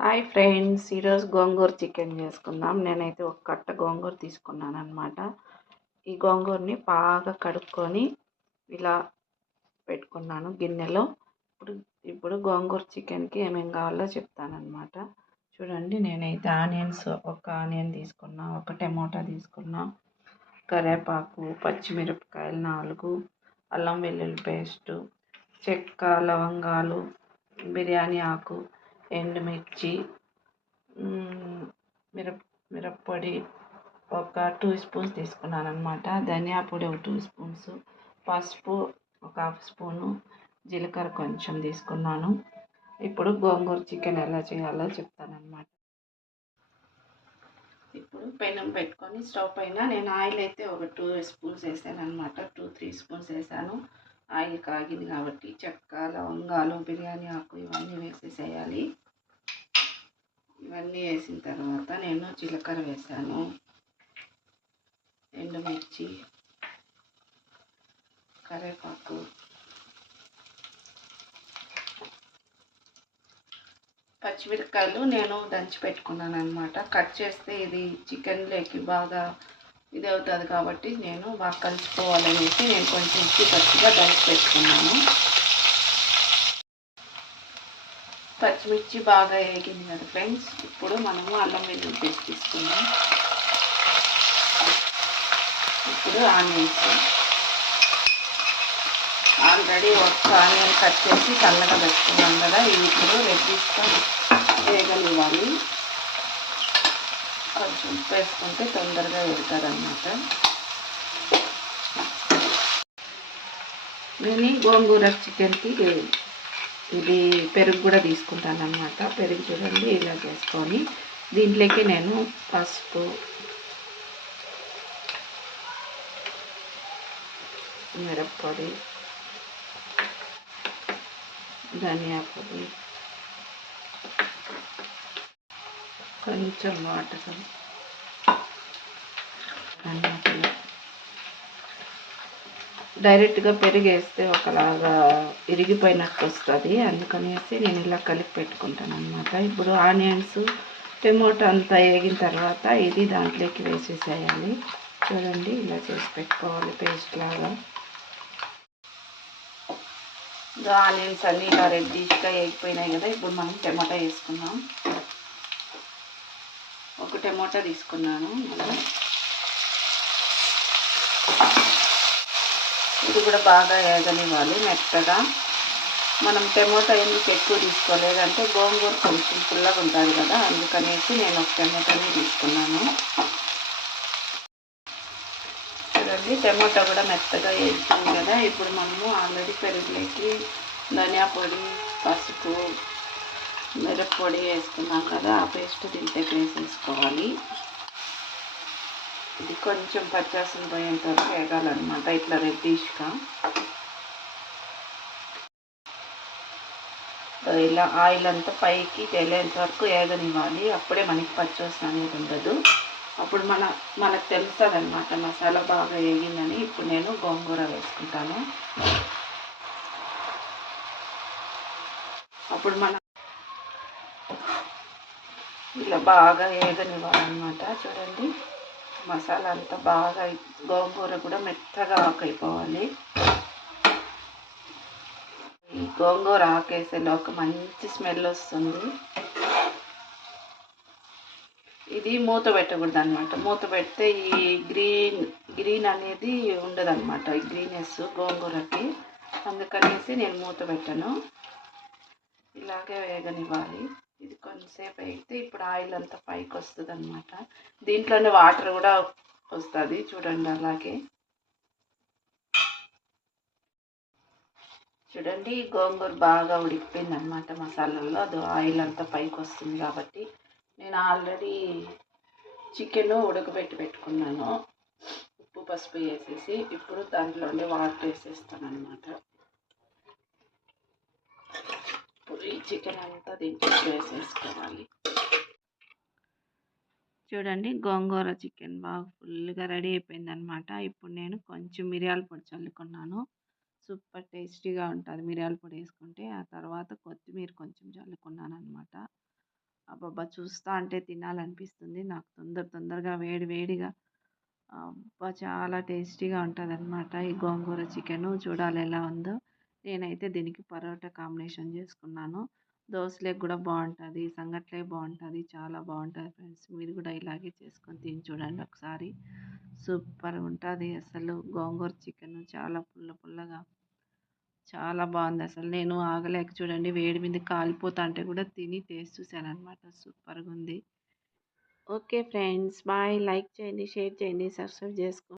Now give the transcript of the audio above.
Hi friends ఈరోజు గోంగూర chicken చేసుకుందాం. నేనైతే ఒక కట్ట గోంగూర తీసుకున్నాను అనమాట ఈ గోంగూరని బాగా కడుక్కొని ఇలా పెట్టుకున్నాను గిన్నెలో. ఇప్పుడు ఇప్పుడు గోంగూర చికెన్కి ఏమేమి కావాలో చెప్తానమాట చూడండి నేనైతే ఆనియన్స్ ఒక ఆనియన్ తీసుకున్నా ఒక టమోటా తీసుకున్నా కరివేపాకు పచ్చిమిరపకాయలు నాలుగు అల్లం వెల్లుల్లి పేస్టు చెక్క లవంగాలు బిర్యానీ ఆకు ఎండుమిర్చి మిరప మిరప్పొడి ఒక టూ స్పూన్స్ తీసుకున్నాను అనమాట ధనియా పొడి ఒక టూ స్పూన్స్ పసుపు ఒక హాఫ్ స్పూను జీలకర్ర కొంచెం తీసుకున్నాను. ఇప్పుడు గోంగూర చికెన్ ఎలా చేయాలో చెప్తానమాట ఇప్పుడు పెనం పెట్టుకొని స్టవ్ పైన నేను ఆయిల్ అయితే ఒక టూ స్పూన్స్ వేసాను అనమాట టూ త్రీ స్పూన్స్ వేసాను. ఆయిల్ కాగింది కాబట్టి చెక్క లవంగాలు బిర్యానీ ఆకు ఇవన్నీ వేసేసేయాలి. ఇవన్నీ వేసిన తర్వాత నేను జీలకర్ర వేసాను. ఎండుమిర్చి కరివేపాకు పచ్చిమిరపకాయలు నేను దంచి పెట్టుకున్నాను అనమాట కట్ చేస్తే ఇది చికెన్లోకి బాగా ఇది అవుతుంది కాబట్టి నేను బాగా కలిసిపోవాలనేసి నేను కొంచెం ఉప్పు పచ్చిగా దంచి పెట్టుకున్నాను. పచ్చిమిర్చి బాగా వేగింది కదా ఫ్రెండ్స్. ఇప్పుడు మనము అల్లం వెల్లుల్లి పేస్ట్ తీసుకున్నాం ఇప్పుడు ఆనియన్స్. ఆల్రెడీ ఒక ఆనియన్ కట్ చేసి చల్లగా పెట్టుకున్నాం కదా. ఇవి ఇప్పుడు రెడ్డిస్గా వేగలివ్వాలి కొంచెం ఉప్పు వేసుకుంటే తొందరగా వెళ్తుంది అనమాట నేను గోంగూర చికెన్కి ఇది పెరుగు కూడా తీసుకుంటాను అనమాట పెరుగు చూడండి ఇలా చేసుకొని దీంట్లోకి నేను పసుపు మిరప్పొడి ధనియా పొడి కొంచెం వాటర్ ధనియా పొడి డైరెక్ట్గా పెరిగేస్తే ఒకలాగా ఇరిగిపోయినట్టు వస్తుంది. అందుకనేసి నేను ఇలా కలిపి పెట్టుకుంటాను అనమాట ఇప్పుడు ఆనియన్స్ టమోటా అంతా వేగిన తర్వాత ఇది దాంట్లోకి వేసేసేయాలి. చూడండి ఇలా చేసి పెట్టుకోవాలి పేస్ట్ లాగా. ఆనియన్స్ అన్నీ ఇలా రెడ్డిష్గా వేగిపోయినాయి కదా ఇప్పుడు మనం టమాటా వేసుకున్నాం ఒక టమాటా తీసుకున్నాను. ఇది కూడా బాగా వేగనివ్వాలి మెత్తగా. మనం టమోటా ఎందుకు ఎక్కువ తీసుకోలేదంటే గోంగూర కొంచెం పుల్లగా ఉంటుంది కదా అందుకనేసి నేను ఒక టమోటాని తీసుకున్నాను. చూడండి టమోటా కూడా మెత్తగా వేస్తుంది కదా. ఇప్పుడు మనము ఆల్రెడీ పెరుగులోకి ధనియా పొడి పసుపు మిరప్పొడి వేసుకున్నాం కదా. ఆ పేస్ట్ దీంట్లోకి వేసేసుకోవాలి. ఇది కొంచెం పచ్చాసం పోయేంత వరకు వేగాలన్నమాట ఇట్లా రెడ్డిష్గా ఇలా ఆయిల్ అంతా పైకి తేలేంత వరకు వేగనివ్వాలి అప్పుడే మనకి పచ్చోసం అనేది ఉండదు అప్పుడు మన మనకు తెలుస్తుంది అనమాట మసాలా బాగా వేగిందని ఇప్పుడు నేను గోంగూర వేసుకుంటాను అప్పుడు మన ఇలా బాగా వేగనివ్వాలన్నమాట చూడండి మసాలా అంతా బాగా గోంగూర కూడా మెత్తగా ఆకైపోవాలి. ఈ గోంగూర ఆకేసేలో ఒక మంచి స్మెల్ వస్తుంది. ఇది మూత పెట్టకూడదు అనమాట మూత పెడితే ఈ గ్రీన్ గ్రీన్ అనేది ఉండదన్నమాట ఈ గ్రీనెస్ గోంగూరకి. అందుకనేసి నేను మూత పెట్టను. ఇలాగే వేగనివ్వాలి. ఇది కొంతసేపు అయితే ఇప్పుడు ఆయిల్ అంతా పైకి వస్తుంది అనమాట దీంట్లోనే వాటర్ కూడా వస్తుంది చూడండి అలాగే. చూడండి గోంగూర బాగా ఉడికిపోయింది అనమాట మసాలాల్లో. అది ఆయిల్ అంతా పైకి వస్తుంది కాబట్టి నేను ఆల్రెడీ చికెన్ ఉడకబెట్టి పెట్టుకున్నాను. ఉప్పు పసుపు వేసేసి ఇప్పుడు దాంట్లోనే వాటర్ వేసేస్తాను అనమాట ఇప్పుడు ఈ చికెన్ అంతా దీంట్లో వేసేసుకోవాలి చూడండి గోంగూర చికెన్ బాగా ఫుల్గా రెడీ అయిపోయింది అనమాట ఇప్పుడు నేను కొంచెం మిరియాల పొడి చల్లుకున్నాను. సూపర్ టేస్టీగా ఉంటుంది మిరియాల పొడి వేసుకుంటే. ఆ తర్వాత కొత్తిమీర కొంచెం చల్లుకున్నాను అనమాట అబ్బబ్బా చూస్తా అంటే తినాలనిపిస్తుంది. నాకు తొందర తొందరగా వేడి వేడిగా అబ్బా చాలా టేస్టీగా ఉంటుంది అనమాట ఈ గోంగూర చికెను. చూడాలి ఎలా ఉందో. నేనైతే దీనికి పరోటా కాంబినేషన్ చేసుకున్నాను. దోశలకు కూడా బాగుంటుంది సంగట్లే బాగుంటుంది చాలా బాగుంటుంది ఫ్రెండ్స్. మీరు కూడా ఇలాగే చేసుకొని తిని చూడండి ఒకసారి. సూపర్ ఉంటుంది అసలు. గోంగూర చికెన్ చాలా పుల్ల పుల్లగా చాలా బాగుంది అసలు. నేను ఆగలేక చూడండి వేడి మీద కాలిపోతా అంటే కూడా తిని టేస్ట్ చూశాను అనమాట సూపర్గా ఉంది ఓకే ఫ్రెండ్స్ బాయ్. లైక్ చేయండి షేర్ చేయండి సబ్స్క్రైబ్ చేసుకోండి